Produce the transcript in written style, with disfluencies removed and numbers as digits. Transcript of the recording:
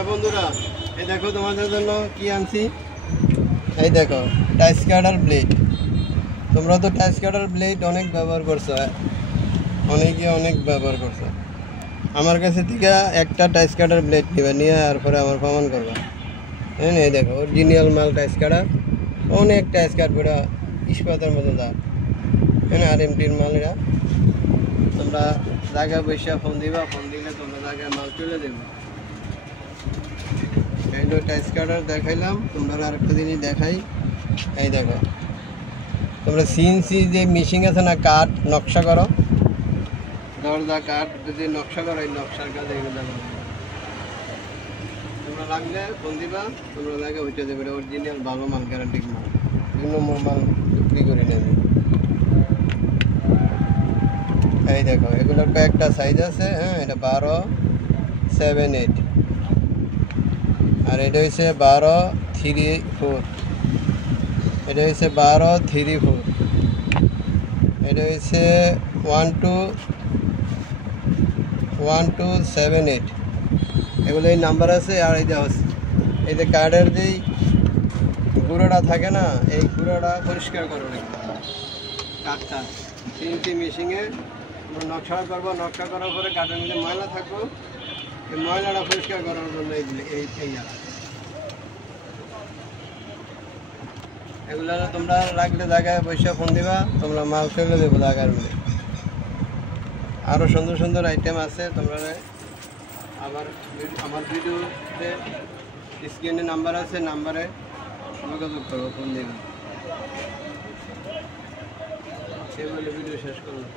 হ্যাঁ বন্ধুরা, এই দেখো তোমাদের জন্য কি আনছি। এই দেখো টাইস কাটার ব্লেড। তোমরা তো টাইস কাটার ব্লেড অনেক ব্যবহার করছো, অনেকে অনেক ব্যবহার করছো। আমার কাছে থেকে একটা টাইস কাটার ব্লেড নিবে, নিয়ে আর পরে আমার প্রমাণ করবা। হ্যাঁ, এই দেখো অরিজিনাল মাল টাইস কাটার, অনেক টাইস কাটবে, ইস্পাতের মতো দাঁড়। হ্যাঁ, RMTর মাল এরা। তোমরা জায়গায় বসে ফোন দিবা, ফোন দিলে তোমরা জায়গায় মাল চলে দেবে। এই টাইস কাটার দেখাইলাম, তোমরা আরেকটা জিনিস দেখাই। এই দেখো তোমরা সিএনসি যে মেশিন আছে না, কাঠ নকশা করো, দরজা কাঠ যদি নকশা করো, এই নকশার কাজ এগুলো দেখো। তোমরা লাগলে ফোন দিবা, তোমরা জায়গায় উঠে দেবে। অরিজিনাল ভালো মাল, গ্যারান্টি মাল, বিভিন্ন মাল বিক্রি করে নেবে। এই দেখো এগুলোর কয়েকটা সাইজ আছে। হ্যাঁ, এটা 12, 7, 8, আর এটা হচ্ছে 12, 3, 4, এটা হচ্ছে 12, 3, 4, এটা হচ্ছে 1, 2, 7, 8। এগুলো এই নাম্বার আছে। আর এই যে কার্ডের যেই গুঁড়োটা থাকে না, এই গুঁড়োটা পরিষ্কার করো নাকি কাঠটা সিএনসি মেশিনে নকশা করবো। নকশা করার পরে কাঠের মধ্যে ময়লা থাকবো, এই ময়লাটা পরিষ্কার করার জন্য এগুলো তোমরা রাখলে জায়গায় বসে ফোন দিবা, তোমরা মাল ফেলে দেবো জায়গার মধ্যে। আরও সুন্দর সুন্দর আইটেম আছে। তোমরা আমার ভিডিওতে স্ক্রিনে নাম্বার আছে, নাম্বারে যোগাযোগ করবো, ফোন দেবেন। সে বলে ভিডিও শেষ করলাম।